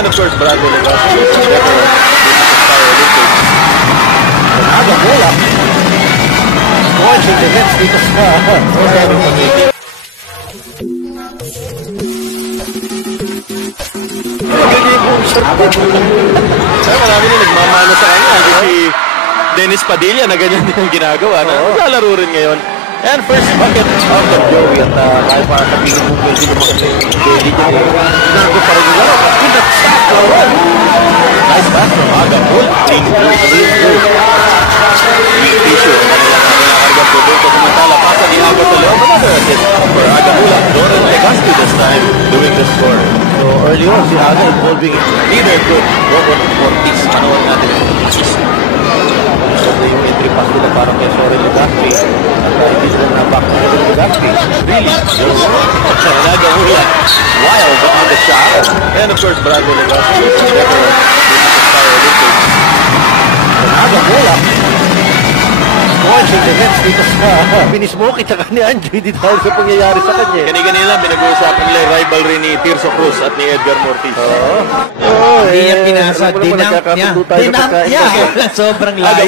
And of course, Brando Legaspi, never Olympics. Aga bola. Scorching the hits dito sa Marami rin nagmamano sa kanya. Si Dennis Padilla na ganyan din ang ginagawa. Naglalaro rin ngayon. And first bucket of the Joey. At kahit pa napili mo pwede mo kasi hindi niya ginago pa rin yung laro. In the top laro. Nice pass from Agapul. Clean goal. Clean tissue. Kanilang produkto. Samantala, pasa ni Agapul sa loob. Another assist for Agapul. Doran Legaspi this time doing the score. So early on, si Aga involving Neither good. Robert Ortiz. Panawag natin yung assist. so yung entry pass nila parang kay Soren Legaspi at hindi sila na-back na Soren Legaspi. Really? Nagawula. Wild on the shot. And of course, Brando Legaspi never Olympics. Aga bola. Scorching the hits dito sa Pinismoki tsaka ni Angie. Hindi dahil sa pangyayari sa kanya. Kani-kanina lang pinag-uusapan nila yung rivalry ni Tirso Cruz at ni Edgar Mortiz. Oo. Hindi niya pinasa. Dinamp niya. Sobrang layo.